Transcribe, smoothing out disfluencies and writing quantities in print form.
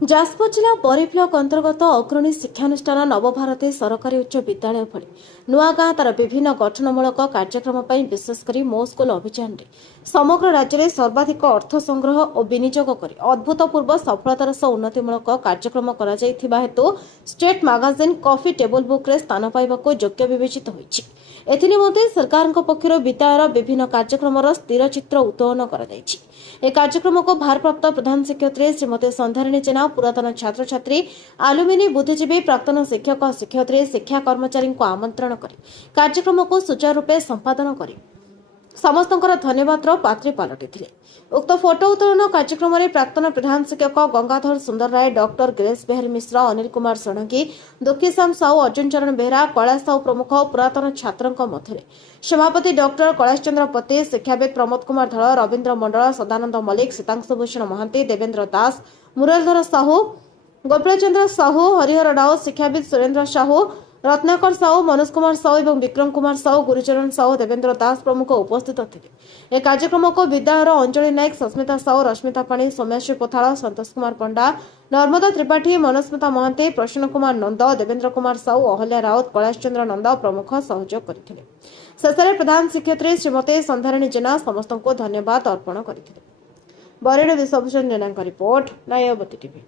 ଯାଜପୁର ଜିଲ୍ଲା ବରୀ ବ୍ଲକ ଅନ୍ତର୍ଗତ ଅଗ୍ରଣୀ ଶିକ୍ଷାନୁଷ୍ଠାନ ନବଭାରତୀ ସରକାରୀ ଉଚ୍ଚ ବିଦ୍ୟାଳୟ ଭଳି ନୂଆ ଗାଁ ତାର ବିଭିନ୍ନ ଗଠନମୂଳକ କାର୍ଯ୍ୟକ୍ରମ ପାଇଁ ବିଶେଷ କରି ମୋ ସ୍କୁଲ ଅଭିଯାନରେ ସମଗ୍ର ରାଜ୍ୟରେ ସର୍ବାଧିକ ଅର୍ଥ ସଂଗ୍ରହ ଓ ବିନିଯୋଗ କରି ଅଭୂତପୂର୍ବ ସଫଳତାର ସହ ଉନ୍ନତିମୂଳକ କାର୍ଯ୍ୟକ୍ରମ କରାଯାଇଥିବା ହେତୁ ଷ୍ଟେଟ୍ ମାଗାଜିନ କଫି ଟେବୁଲ ବୁକ୍ରେ ସ୍ଥାନ ପାଇବାକୁ ଯୋଗ୍ୟ ବିବେଚିତ ହୋଇଛି। ଏଥିନିମନ୍ତେ ସରକାରଙ୍କ ପକ୍ଷରୁ ବିଦ୍ୟାଳୟର ବିଭିନ୍ନ କାର୍ଯ୍ୟକ୍ରମର ସ୍ଥିର ଚିତ୍ର ଉତ୍ତୋଳନ କରାଯାଇଛି। ଏ କାର୍ଯ୍ୟକ୍ରମକୁ ଭାରପ୍ରାପ୍ତ ପ୍ରଧାନ ଶିକ୍ଷୟତ୍ରୀ ଶ୍ରୀମତୀ ସନ୍ଧ୍ୟାରାଣୀ ଜେନା, ପୁରାତନ ଛାତ୍ରଛାତ୍ରୀ, ଆଲୁମିନି ବୁଦ୍ଧିଜୀବୀ, ପ୍ରାକ୍ତନ ଶିକ୍ଷକ ଶିକ୍ଷୟତ୍ରୀ, ଶିକ୍ଷା କର୍ମଚାରୀଙ୍କୁ ଆମନ୍ତ୍ରଣ କରି କାର୍ଯ୍ୟକ୍ରମକୁ ସୁଚାରୁ ରୂପେ ସମ୍ପାଦନ କରି ସମସ୍ତଙ୍କର ଧନ୍ୟବାଦର ପାତ୍ରୀ ପାଲଟିଥିଲେ। ଉକ୍ତ ଫଟୋ ଉତ୍ତୋଳନ କାର୍ଯ୍ୟକ୍ରମରେ ପ୍ରାକ୍ତନ ପ୍ରଧାନ ଶିକ୍ଷକ ଗଙ୍ଗାଧର ସୁନ୍ଦର ରାୟ, ଡକ୍ଟର ଗିରେଶ ବିହାରୀ ମିଶ୍ର, ଅନିଲ କୁମାର ଷଡ଼ଙ୍ଗୀ, ଦୁଃଖୀଶ୍ୟାମ ସାହୁ, ଅର୍ଜୁନ ଚରଣ ବେହେରା, କୈଳାସ ସାହୁ ପ୍ରମୁଖ ପୁରାତନ ଛାତ୍ରଙ୍କ ମଧ୍ୟରେ ସଭାପତି ଡକ୍ଟର କୈଳାସ ଚନ୍ଦ୍ର ପତି, ଶିକ୍ଷାବିତ ପ୍ରମୋଦ କୁମାର ଧଳ, ରବୀନ୍ଦ୍ର ମଣ୍ଡଳ, ସଦାନନ୍ଦ ମଲ୍ଲିକ, ଶୀତାଂଶୁ ଭୂଷଣ ମହାନ୍ତି, ଦେବେନ୍ଦ୍ର ଦାସ, ମୁରଲୀଧର ସାହୁ, ଗୋପାଳଚନ୍ଦ୍ର ସାହୁ, ହରିହର ରାଓ, ଶିକ୍ଷାବିତ ସୁରେନ୍ଦ୍ର ସାହୁ, ରତ୍ନାକର ସାହୁ, ମନୋଜ କୁମାର ସାହୁ ଏବଂ ବିକ୍ରମ କୁମାର ସାହୁ, ଗୁରୁଚରଣ ସାହୁ, ଦେବେନ୍ଦ୍ର ଦାସ ପ୍ରମୁଖ ଉପସ୍ଥିତ ଥିଲେ। ଏ କାର୍ଯ୍ୟକ୍ରମକୁ ବିଦ୍ୟାଳୟର ଅଞ୍ଜଳି ନାୟକ, ସସ୍ମିତା ସାହୁ, ରଶ୍ମିତା ପାଣି, ସୌମ୍ୟାଶ୍ରୀ ପୋଥାଳ, ସନ୍ତୋଷ କୁମାର ପଣ୍ଡା, ନର୍ମଦା ତ୍ରିପାଠୀ, ମନସ୍ମିତା ମହାନ୍ତି, ପ୍ରସନ୍ନ କୁମାର ନନ୍ଦ, ଦେବେନ୍ଦ୍ର କୁମାର ସାହୁ, ଅହଲ୍ୟା ରାଉତ, କୈଳାସ ଚନ୍ଦ୍ର ନନ୍ଦ ପ୍ରମୁଖ ସହଯୋଗ କରିଥିଲେ। ଶେଷରେ ପ୍ରଧାନ ଶିକ୍ଷୟତ୍ରୀ ଶ୍ରୀମତୀ ସନ୍ଧ୍ୟାରାଣୀ ଜେନା ସମସ୍ତଙ୍କୁ ଧନ୍ୟବାଦ ଅର୍ପଣ କରିଥିଲେ। ବରେଡ଼ ବିଶ୍ୱଭୂଷଣ ଜେନାଙ୍କ ରିପୋର୍ଟ, ନୟବତୀ ଟିଭି।